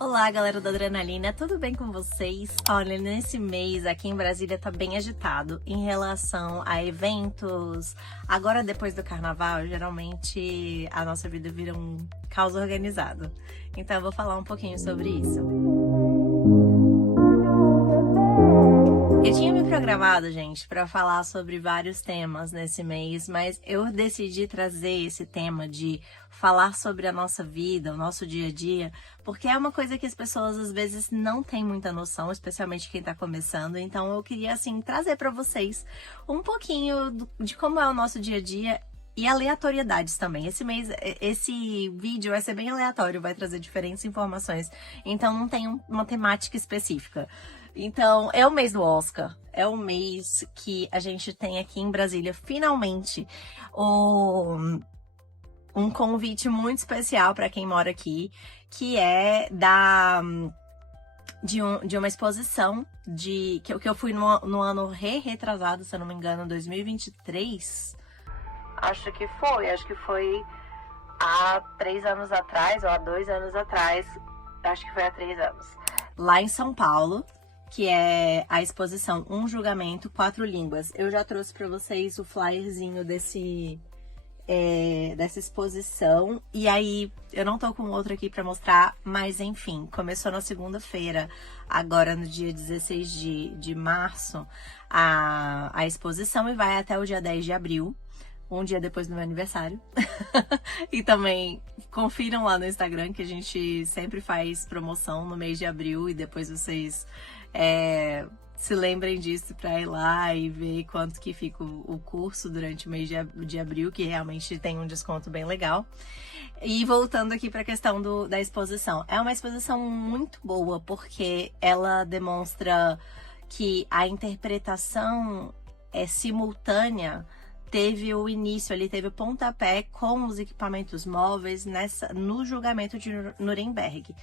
Olá, galera do Adrenalina, tudo bem com vocês? Olha, nesse mês aqui em Brasília tá bem agitado em relação a eventos. Agora, depois do carnaval, geralmente a nossa vida vira um caos organizado. Então eu vou falar um pouquinho sobre isso. Eu tinha me programado, gente, para falar sobre vários temas nesse mês, mas eu decidi trazer esse tema de falar sobre a nossa vida, o nosso dia a dia, porque é uma coisa que as pessoas às vezes não têm muita noção, especialmente quem tá começando. Então eu queria assim trazer para vocês um pouquinho de como é o nosso dia a dia. E aleatoriedades também. Esse mês, esse vídeo vai ser bem aleatório, vai trazer diferentes informações. Então não tem uma temática específica. Então, é o mês do Oscar. É o mês que a gente tem aqui em Brasília, finalmente, um convite muito especial para quem mora aqui, que é de uma exposição que eu fui no ano retrasado, se eu não me engano, 2023. Acho que foi há 3 anos atrás, ou há 2 anos atrás. Acho que foi há 3 anos. Lá em São Paulo, que é a exposição Um Julgamento, 4 Línguas. Eu já trouxe para vocês o flyerzinho dessa exposição. E aí, eu não tô com outro aqui para mostrar, mas enfim, começou na segunda-feira, agora no dia 16 de março, a exposição, e vai até o dia 10 de abril. Um dia depois do meu aniversário. E também confiram lá no Instagram que a gente sempre faz promoção no mês de abril, e depois vocês se lembrem disso para ir lá e ver quanto que fica o curso durante o mês de abril, que realmente tem um desconto bem legal. E voltando aqui para a questão da exposição. É uma exposição muito boa porque ela demonstra que a interpretação simultânea teve o início ali, teve o pontapé com os equipamentos móveis no julgamento de Nuremberg.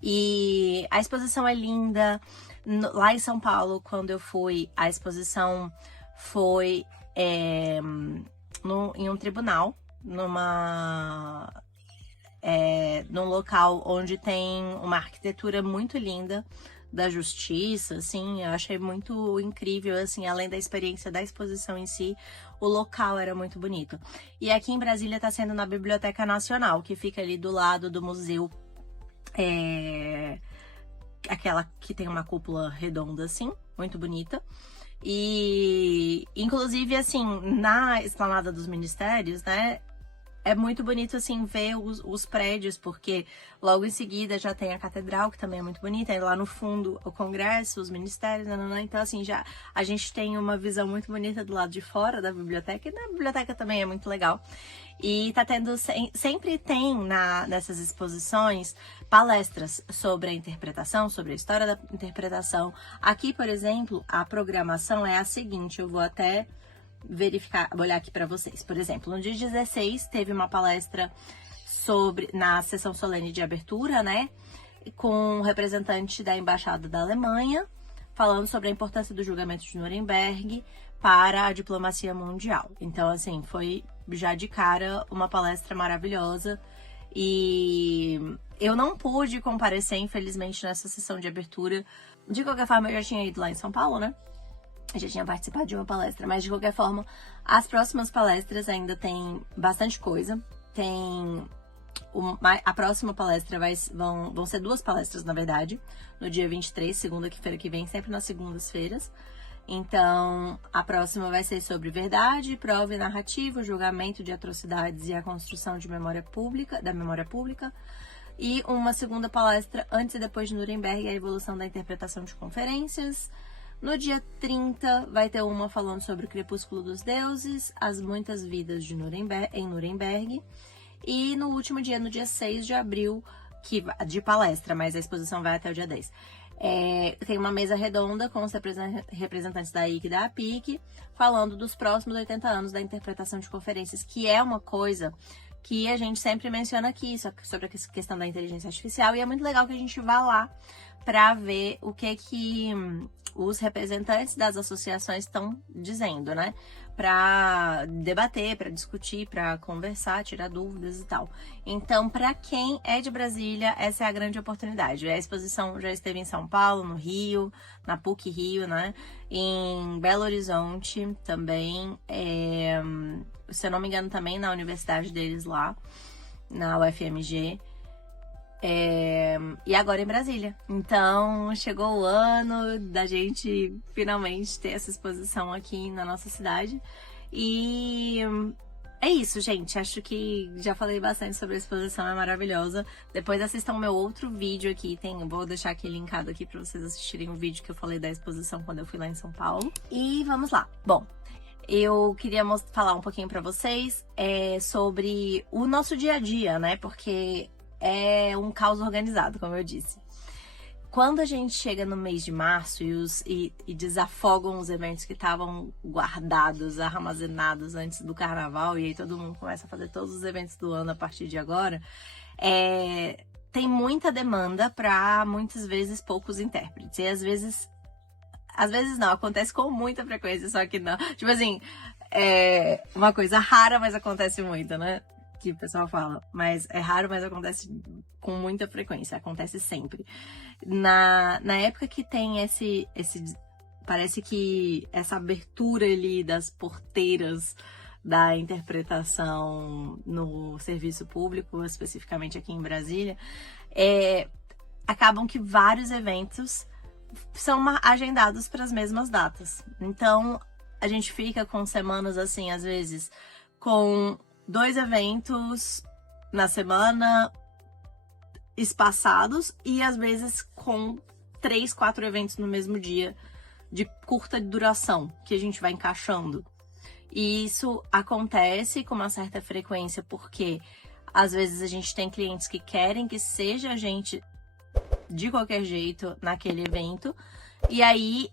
E a exposição é linda. Lá em São Paulo, quando eu fui, a exposição foi em um tribunal, num local onde tem uma arquitetura muito linda da justiça, assim, eu achei muito incrível, assim, além da experiência da exposição em si, o local era muito bonito. E aqui em Brasília está sendo na Biblioteca Nacional, que fica ali do lado do museu, aquela que tem uma cúpula redonda, assim, muito bonita. E, inclusive, assim, na Esplanada dos Ministérios, né, é muito bonito, assim, ver os prédios, porque logo em seguida já tem a catedral, que também é muito bonita, e lá no fundo o Congresso, os ministérios, então, assim, já a gente tem uma visão muito bonita do lado de fora da biblioteca, e na biblioteca também é muito legal. E tá tendo, sempre tem nessas exposições palestras sobre a interpretação, sobre a história da interpretação. Aqui, por exemplo, a programação é a seguinte, eu vou até verificar, olhar aqui para vocês. Por exemplo, no dia 16 teve uma palestra na sessão solene de abertura, né, com um representante da Embaixada da Alemanha, falando sobre a importância do julgamento de Nuremberg para a diplomacia mundial. Então, assim, foi já de cara uma palestra maravilhosa. E eu não pude comparecer, infelizmente, nessa sessão de abertura. De qualquer forma, eu já tinha ido lá em São Paulo, né? Eu já tinha participado de uma palestra, mas de qualquer forma, as próximas palestras ainda tem bastante coisa. A próxima palestra vão ser 2 palestras, na verdade, no dia 23, segunda-feira que vem, sempre nas segundas-feiras. Então, a próxima vai ser sobre verdade, prova e narrativa, julgamento de atrocidades e a construção da memória pública. E uma segunda palestra antes e depois de Nuremberg, a evolução da interpretação de conferências. No dia 30, vai ter uma falando sobre o Crepúsculo dos Deuses, as muitas vidas em Nuremberg. E no último dia, no dia 6 de abril, de palestra, mas a exposição vai até o dia 10. Tem uma mesa redonda com os representantes da IC e da APIC, falando dos próximos 80 anos da interpretação de conferências, que é uma coisa que a gente sempre menciona aqui, sobre a questão da inteligência artificial, e é muito legal que a gente vá lá para ver o que os representantes das associações estão dizendo, né? Para debater, para discutir, para conversar, tirar dúvidas e tal. Então, para quem é de Brasília, essa é a grande oportunidade. A exposição já esteve em São Paulo, no Rio, na PUC Rio, né? Em Belo Horizonte também, se eu não me engano, também na universidade deles lá, na UFMG. E agora em Brasília. Então, chegou o ano da gente finalmente ter essa exposição aqui na nossa cidade. E é isso, gente. Acho que já falei bastante sobre a exposição, é maravilhosa. Depois assistam meu outro vídeo aqui. Vou deixar aqui linkado aqui pra vocês assistirem o vídeo que eu falei da exposição quando eu fui lá em São Paulo. E vamos lá. Bom, eu queria falar um pouquinho pra vocês sobre o nosso dia a dia, né? Porque é um caos organizado, como eu disse. Quando a gente chega no mês de março e desafogam os eventos que estavam guardados, armazenados antes do carnaval, e aí todo mundo começa a fazer todos os eventos do ano a partir de agora, tem muita demanda para muitas vezes poucos intérpretes. E às vezes não, acontece com muita frequência, só que não. Tipo assim, é uma coisa rara, mas acontece muito, né? Que o pessoal fala, mas é raro, mas acontece com muita frequência, acontece sempre. Na época que tem parece que essa abertura ali das porteiras da interpretação no serviço público, especificamente aqui em Brasília, acabam que vários eventos são agendados para as mesmas datas. Então, a gente fica com semanas assim, às vezes, com 2 eventos na semana espaçados e às vezes com 3, 4 eventos no mesmo dia de curta duração que a gente vai encaixando. E isso acontece com uma certa frequência porque às vezes a gente tem clientes que querem que seja a gente de qualquer jeito naquele evento e aí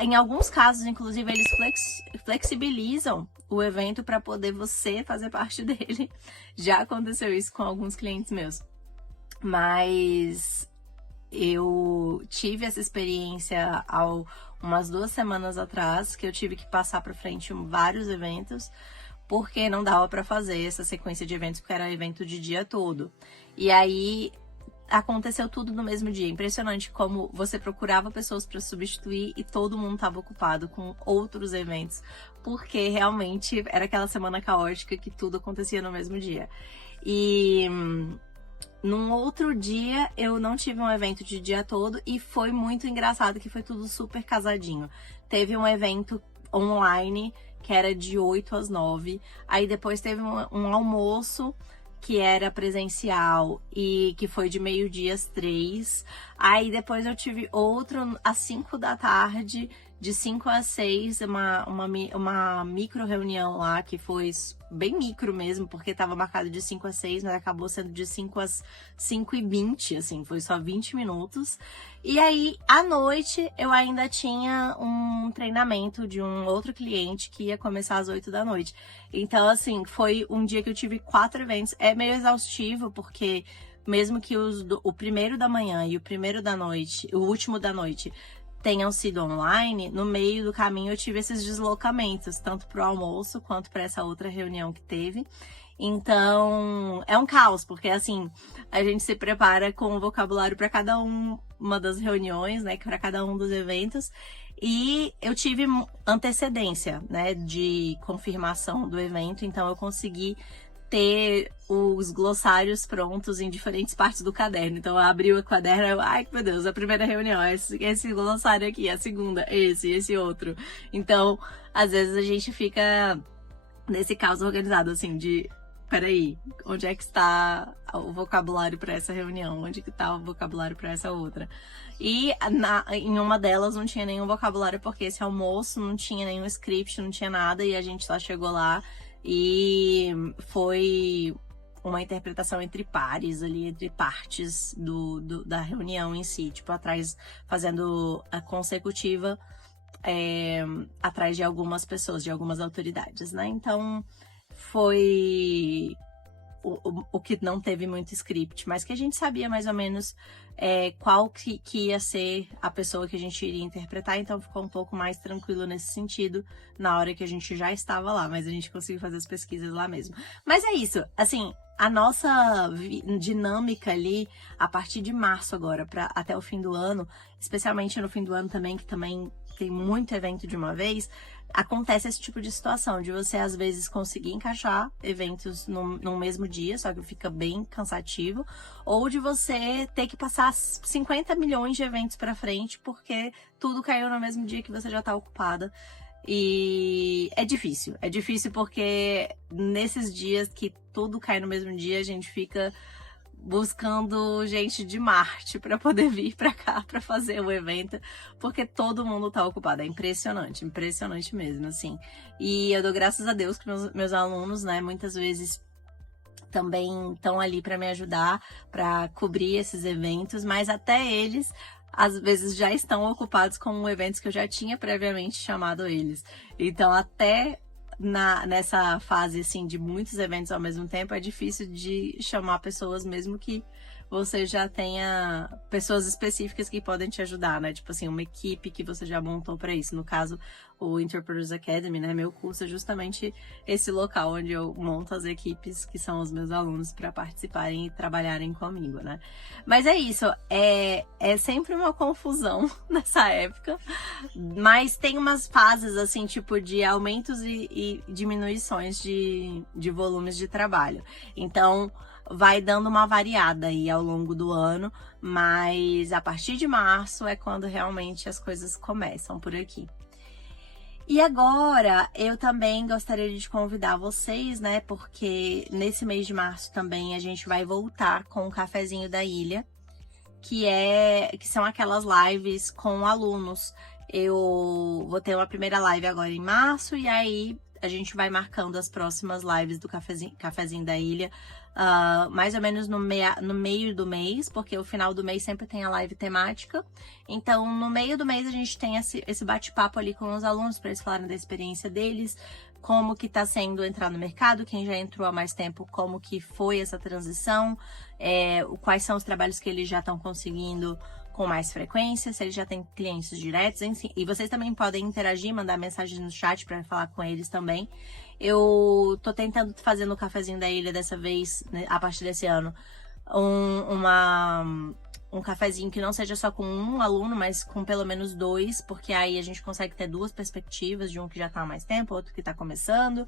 em alguns casos, inclusive, eles flexibilizam o evento para poder você fazer parte dele. Já aconteceu isso com alguns clientes meus. Mas eu tive essa experiência umas 2 semanas atrás, que eu tive que passar para frente vários eventos, porque não dava para fazer essa sequência de eventos, porque era evento de dia todo. E aí aconteceu tudo no mesmo dia. Impressionante como você procurava pessoas para substituir e todo mundo estava ocupado com outros eventos, porque realmente era aquela semana caótica que tudo acontecia no mesmo dia. E num outro dia eu não tive um evento de dia todo e foi muito engraçado que foi tudo super casadinho. Teve um evento online que era de 8 às 9, aí depois teve um almoço que era presencial e que foi de meio-dia às 3. Aí depois eu tive outro às 5 da tarde, de 5 às 6, uma micro reunião lá, que foi bem micro mesmo, porque estava marcado de 5 às 6, mas acabou sendo de 5 às 5h20, assim, foi só 20 minutos. E aí, à noite, eu ainda tinha um treinamento de um outro cliente que ia começar às 8 da noite. Então, assim, foi um dia que eu tive 4 eventos. É meio exaustivo, porque mesmo que o primeiro da manhã e o primeiro da noite, o último da noite, tenham sido online, no meio do caminho eu tive esses deslocamentos, tanto para o almoço quanto para essa outra reunião que teve. Então, é um caos, porque assim, a gente se prepara com o vocabulário para cada uma das reuniões, né, para cada um dos eventos. E eu tive antecedência, né, de confirmação do evento, então eu consegui ter os glossários prontos em diferentes partes do caderno. Então eu abri o caderno e ai meu Deus, a primeira reunião, esse glossário aqui, a segunda, esse outro. Então, às vezes a gente fica nesse caos organizado, assim, de peraí, onde é que está o vocabulário para essa reunião? Onde que está o vocabulário para essa outra? E em uma delas não tinha nenhum vocabulário, porque esse almoço não tinha nenhum script, não tinha nada, e a gente só chegou lá e foi uma interpretação entre pares ali, entre partes da reunião em si, tipo, atrás, fazendo a consecutiva atrás de algumas pessoas, de algumas autoridades, né? Então, foi o que não teve muito script, mas que a gente sabia mais ou menos qual que ia ser a pessoa que a gente iria interpretar, então ficou um pouco mais tranquilo nesse sentido na hora que a gente já estava lá, mas a gente conseguiu fazer as pesquisas lá mesmo. Mas é isso, assim, a nossa dinâmica ali, a partir de março agora, até o fim do ano, especialmente no fim do ano também, que também tem muito evento de uma vez, acontece esse tipo de situação, de você às vezes conseguir encaixar eventos no mesmo dia, só que fica bem cansativo, ou de você ter que passar 50 milhões de eventos pra frente, porque tudo caiu no mesmo dia que você já tá ocupada. E é difícil porque nesses dias que tudo cai no mesmo dia, a gente fica buscando gente de Marte para poder vir para cá para fazer o evento, porque todo mundo tá ocupado. É impressionante mesmo, assim. E eu dou graças a Deus que meus alunos, né, muitas vezes também estão ali para me ajudar, para cobrir esses eventos, mas até eles às vezes já estão ocupados com eventos que eu já tinha previamente chamado eles. Então, até nessa fase, assim, de muitos eventos ao mesmo tempo, é difícil de chamar pessoas, mesmo que você já tenha pessoas específicas que podem te ajudar, né? Tipo assim, uma equipe que você já montou para isso. No caso, o Interpreters Academy, né? Meu curso é justamente esse local onde eu monto as equipes que são os meus alunos para participarem e trabalharem comigo, né? Mas é isso, é sempre uma confusão nessa época, mas tem umas fases, assim, tipo de aumentos e diminuições de volumes de trabalho. Então, vai dando uma variada aí ao longo do ano, mas a partir de março é quando realmente as coisas começam por aqui. E agora, eu também gostaria de convidar vocês, né, porque nesse mês de março também a gente vai voltar com o Cafezinho da Ilha, que são aquelas lives com alunos. Eu vou ter uma primeira live agora em março, e aí a gente vai marcando as próximas lives do Cafezinho da Ilha, mais ou menos no meio do mês, porque o final do mês sempre tem a live temática. Então, no meio do mês a gente tem esse bate-papo ali com os alunos, para eles falarem da experiência deles, como que tá sendo entrar no mercado, quem já entrou há mais tempo, como que foi essa transição, quais são os trabalhos que eles já estão conseguindo com mais frequência, se eles já têm clientes diretos, enfim. E vocês também podem interagir, mandar mensagens no chat para falar com eles também. Eu tô tentando fazer no Cafezinho da Ilha dessa vez, né, a partir desse ano, um cafezinho que não seja só com um aluno, mas com pelo menos 2, porque aí a gente consegue ter 2 perspectivas, de um que já tá há mais tempo, outro que tá começando.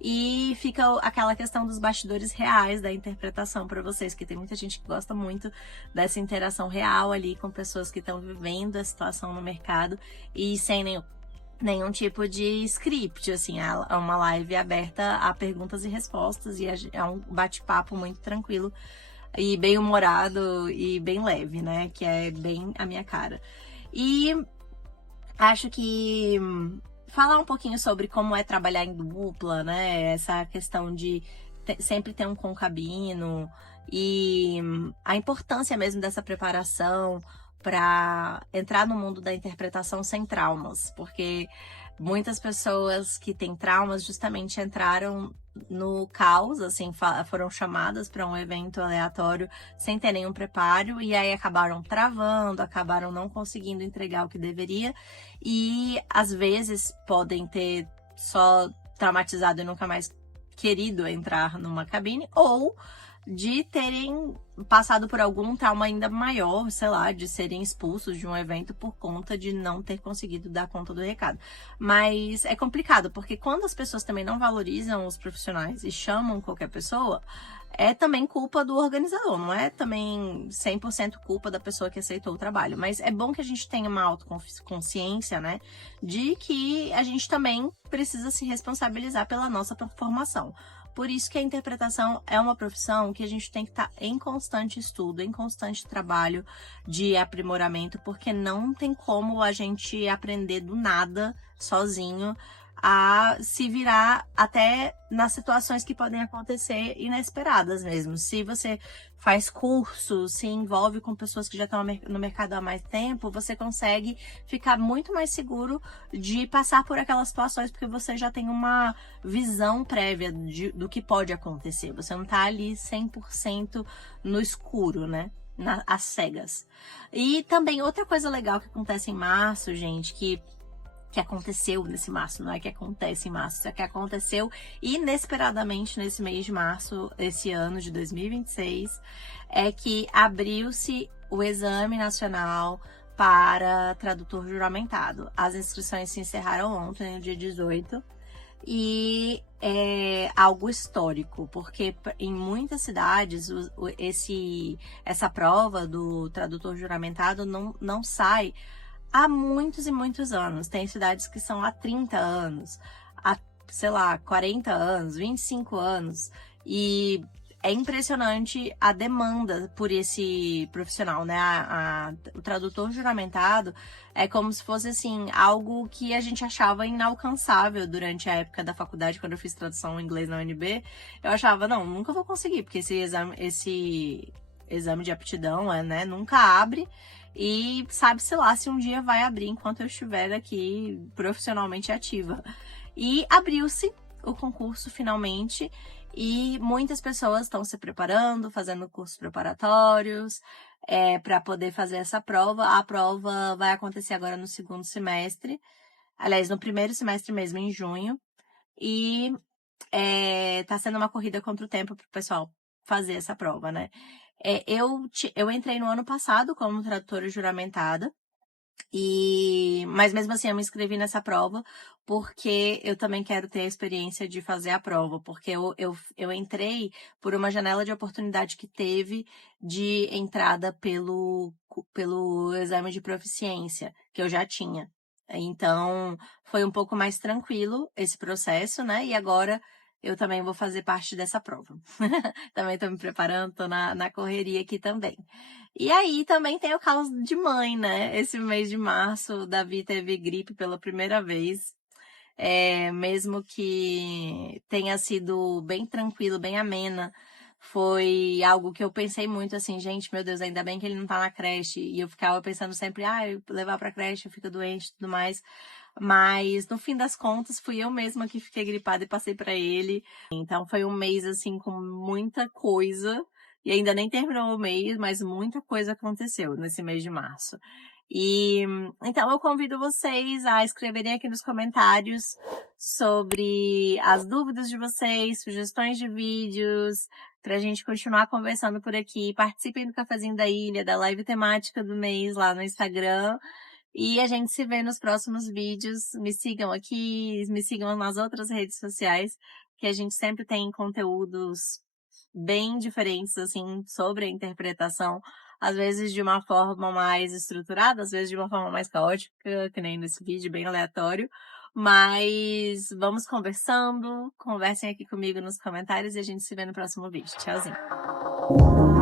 E fica aquela questão dos bastidores reais da interpretação para vocês, que tem muita gente que gosta muito dessa interação real ali com pessoas que estão vivendo a situação no mercado e sem nenhum tipo de script, assim, é uma live aberta a perguntas e respostas, e é um bate-papo muito tranquilo e bem humorado e bem leve, né, que é bem a minha cara. E acho que falar um pouquinho sobre como é trabalhar em dupla, né, essa questão de sempre ter um concabino e a importância mesmo dessa preparação para entrar no mundo da interpretação sem traumas, porque muitas pessoas que têm traumas justamente entraram no caos, assim, foram chamadas para um evento aleatório sem ter nenhum preparo, e aí acabaram travando, acabaram não conseguindo entregar o que deveria, e às vezes podem ter só traumatizado e nunca mais querido entrar numa cabine, ou de terem passado por algum trauma ainda maior, sei lá, de serem expulsos de um evento por conta de não ter conseguido dar conta do recado. Mas é complicado, porque quando as pessoas também não valorizam os profissionais e chamam qualquer pessoa, é também culpa do organizador, não é também 100% culpa da pessoa que aceitou o trabalho. Mas é bom que a gente tenha uma autoconsciência, né, de que a gente também precisa se responsabilizar pela nossa formação. Por isso que a interpretação é uma profissão que a gente tem que estar em constante estudo, em constante trabalho de aprimoramento, porque não tem como a gente aprender do nada, sozinho, a se virar até nas situações que podem acontecer inesperadas mesmo. Se você faz curso, se envolve com pessoas que já estão no mercado há mais tempo, você consegue ficar muito mais seguro de passar por aquelas situações, porque você já tem uma visão prévia do que pode acontecer. Você não tá ali 100% no escuro, né? Às cegas. E também outra coisa legal que acontece em março, gente, que aconteceu nesse março, não é que acontece em março, é que aconteceu inesperadamente nesse mês de março, esse ano de 2026, é que abriu-se o Exame Nacional para Tradutor Juramentado. As inscrições se encerraram ontem, no dia 18, e é algo histórico, porque em muitas cidades essa prova do tradutor juramentado não sai há muitos e muitos anos. Tem cidades que são há 30 anos, há, sei lá, 40 anos, 25 anos. E é impressionante a demanda por esse profissional, né? O tradutor juramentado é como se fosse, assim, algo que a gente achava inalcançável durante a época da faculdade, quando eu fiz tradução em inglês na UNB. Eu achava, não, nunca vou conseguir, porque esse exame de aptidão, né, nunca abre. E sabe-se lá se um dia vai abrir enquanto eu estiver aqui profissionalmente ativa. E abriu-se o concurso finalmente, e muitas pessoas estão se preparando, fazendo cursos preparatórios para poder fazer essa prova. A prova vai acontecer agora no segundo semestre, aliás, no primeiro semestre mesmo, em junho. E tá sendo uma corrida contra o tempo para o pessoal fazer essa prova, né? Eu entrei no ano passado como tradutora juramentada, mas mesmo assim eu me inscrevi nessa prova porque eu também quero ter a experiência de fazer a prova, porque eu entrei por uma janela de oportunidade que teve de entrada pelo exame de proficiência, que eu já tinha. Então, foi um pouco mais tranquilo esse processo, né? E agora eu também vou fazer parte dessa prova. Também estou me preparando, tô na correria aqui também. E aí também tem o caos de mãe, né? Esse mês de março, o Davi teve gripe pela primeira vez. Mesmo que tenha sido bem tranquilo, bem amena, foi algo que eu pensei muito assim, gente, meu Deus, ainda bem que ele não tá na creche. E eu ficava pensando sempre, eu levar pra creche, eu fico doente e tudo mais. Mas, no fim das contas, fui eu mesma que fiquei gripada e passei pra ele. Então, foi um mês, assim, com muita coisa. E ainda nem terminou o mês, mas muita coisa aconteceu nesse mês de março. E então eu convido vocês a escreverem aqui nos comentários sobre as dúvidas de vocês, sugestões de vídeos, pra gente continuar conversando por aqui. Participem do Cafezinho da Ilha, da live temática do mês lá no Instagram. E a gente se vê nos próximos vídeos. Me sigam aqui, me sigam nas outras redes sociais, que a gente sempre tem conteúdos bem diferentes, assim, sobre a interpretação, às vezes de uma forma mais estruturada, às vezes de uma forma mais caótica, que nem nesse vídeo, bem aleatório. Mas vamos conversando, conversem aqui comigo nos comentários e a gente se vê no próximo vídeo. Tchauzinho!